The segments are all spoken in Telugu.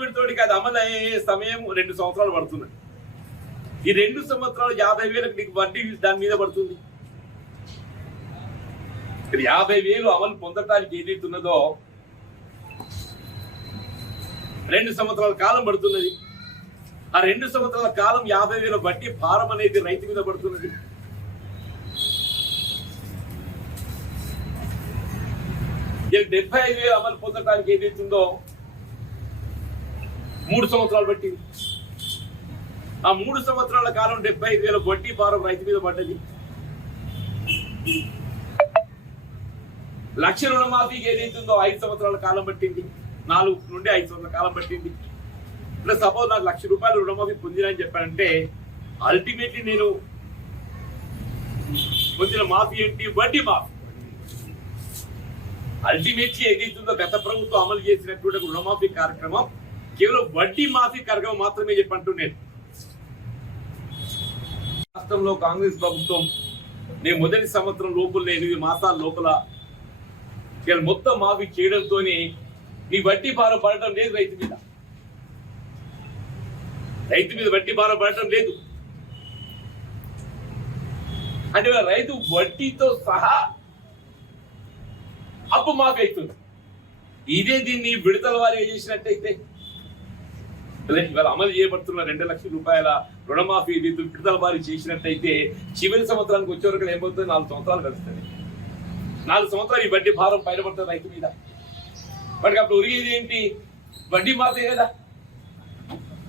విడతోడికి అది అమలు అయ్యే సమయం 2 సంవత్సరాలు పడుతున్నాయి. ఈ 2 సంవత్సరాలు 50,000 నీకు వడ్డీ దాని మీద పడుతుంది. 50,000 అమలు పొందటానికి ఏదైతున్నదో 2 సంవత్సరాల కాలం పడుతున్నది. ఆ 2 సంవత్సరాల కాలం 50,000 వడ్డీ భారం అనేది రైతు మీద పడుతున్నది. ఇది 75,000 అమలు పొందటానికి ఏదైతుందో 3 సంవత్సరాలు పట్టింది. ఆ 3 సంవత్సరాల కాలం 75,000 వడ్డీ భారం రైతు మీద పడ్డది. 1,00,000 రుణమాఫీకి ఏదైతుందో 5 సంవత్సరాల కాలం పట్టింది. 4 నుండి 5 సంవత్సరాల కాలం పట్టింది. ప్లస్ సపోజ్ నాకు 1,00,000 రూపాయలు రుణమాఫీ పొందినని చెప్పానంటే అల్టిమేట్లీ నేను పొందిన మాఫీ ఏంటి? వడ్డీ మాఫీ. అల్టిమేట్లీ ఏదైతుందో గత ప్రభుత్వం అమలు చేసినటువంటి రుణమాఫీ కార్యక్రమం కేవలం వడ్డీ మాఫీ కార్యక్రమం మాత్రమే చెప్పంటూ నేను రాష్ట్రంలో కాంగ్రెస్ ప్రభుత్వం నేను మొదటి సంవత్సరం లోపల 8 మాసాల లోపల మొత్తం మాఫీ చేయడంతో నీ వడ్డీ భారం పడటం లేదు రైతు మీద. వడ్డీ భారం పడటం లేదు. అంటే రైతు వడ్డీతో సహా అప్పు మాఫీ అవుతుంది. ఇదే దీన్ని విడతల వారీగా చేసినట్టయితే ఇవాళ అమలు చేయబడుతున్న 2,00,000 రూపాయల రుణమాఫీ విడతల వారీ చేసినట్టయితే చివరి సంవత్సరానికి వచ్చే వరకు ఏమవుతుంది? 4 సంవత్సరాలు గడుస్తుంది. 4 సంవత్సరాలు ఈ వడ్డీ భారం పైన పడుతుంది రైతు మీద. వాటికి అప్పుడు ఉరిగేది ఏంటి? వడ్డీ మాఫీ కదా.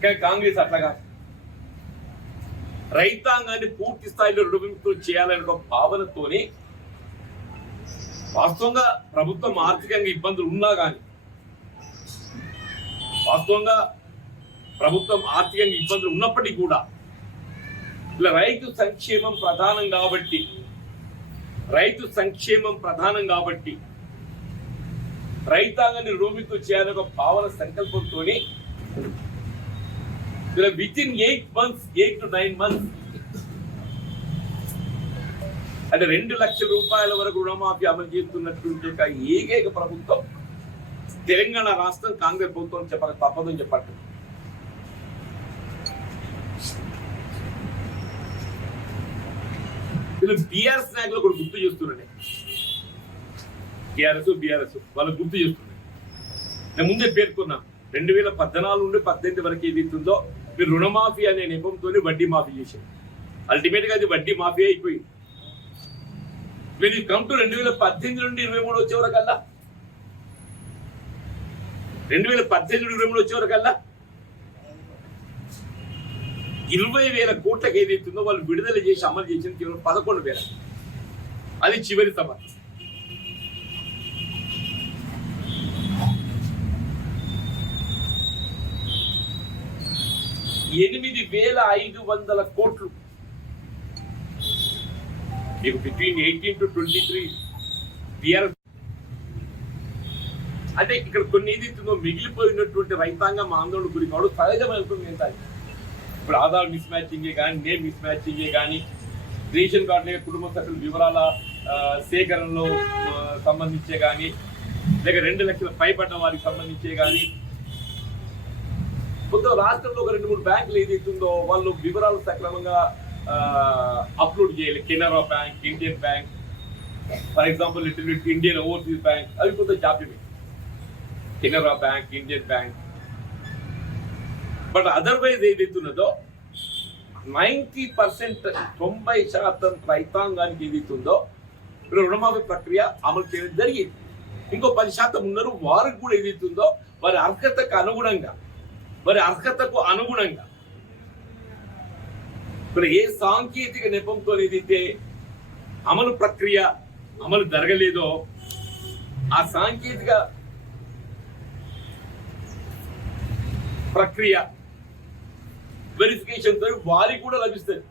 కానీ కాంగ్రెస్ అట్లాగా రైతాంగాన్ని పూర్తి స్థాయిలో రుణవిముక్తులు చేయాలనే ఒక భావనతోని వాస్తవంగా ప్రభుత్వం ఆర్థికంగా ఇబ్బందులు ఉన్నా కానీ ఉన్నప్పటికీ కూడా ఇలా రైతు సంక్షేమం ప్రధానం కాబట్టి రైతాంగాన్ని రుణవిముక్తులు చేయాలనే ఒక భావన సంకల్పంతో వితిన్ 8 to 9 months అంటే 2,00,000 రూపాయల వరకు రుణమాఫీ అమలు చేస్తున్నటువంటి ఏకైక ప్రభుత్వం తెలంగాణ రాష్ట్రం కాంగ్రెస్ ప్రభుత్వం చెప్పక తప్పదని చెప్పట్టు. బీఆర్ఎస్ నాయకులు కూడా గుర్తు చేస్తున్నాయి. బీఆర్ఎస్ వాళ్ళు గుర్తు చేస్తున్నాయి. నేను ముందే పేర్కొన్నా 2014 నుండి 18 వరకు ఏదైతుందో మీరు రుణమాఫీ అనే నెపంతో వడ్డీ మాఫీ చేశారు. అల్టిమేట్ గా అది వడ్డీ మాఫీ అయిపోయింది. మీరు కమ్ టు 2018 నుండి 23 వచ్చే వరకల్లా 20,000 కోట్లకు ఏదైతుందో వాళ్ళు విడుదల చేసి అమలు చేసింది కేవలం 11,000. అది చివరి సంవత్సరం. $8,500 కోట్లు మీకు బిట్వీన్ 18 to 23 బీఆర్ఎస్. అంటే ఇక్కడ కొన్ని ఏదైతుందో మిగిలిపోయినటువంటి రైతాంగం ఆందోళన గురి కావడం సహజమైనటువంటి ఏంటాయి. ఇప్పుడు ఆధార్ మిస్ మ్యాచింగే కానీ, నేమ్ మిస్ మ్యాచింగే కానీ, రేషన్ కార్డు కుటుంబ సభ్యుల వివరాల సేకరణలో సంబంధించే కానీ, లేక 2 లక్షల పైబడ్డ వారికి సంబంధించే కానీ, మొత్తం రాష్ట్రంలో ఒక 2-3 బ్యాంకులు ఏదైతుందో వాళ్ళు వివరాలు సక్రమంగా అప్లోడ్ చేయాలి. Canara bank, Indian bank, for example Indian overseas bank, అవి కొంత జాప్యమే. Canara bank, Indian bank. But otherwise ఏదైతున్నదో 90% 90% రైతాంగానికి ఏదైతుందో రుణమాఫీ ప్రక్రియ అమలు చేయడం జరిగింది. ఇంకో 10% ఉన్నారు. వారికి కూడా ఏదైతుందో వారి అర్హతకు అనుగుణంగా మరి ఏ సాంకేతిక నెపంతో ఏదైతే అమలు జరగలేదో ఆ సాంకేతిక ప్రక్రియ వెరిఫికేషన్ తో వారికి కూడా లభిస్తుంది.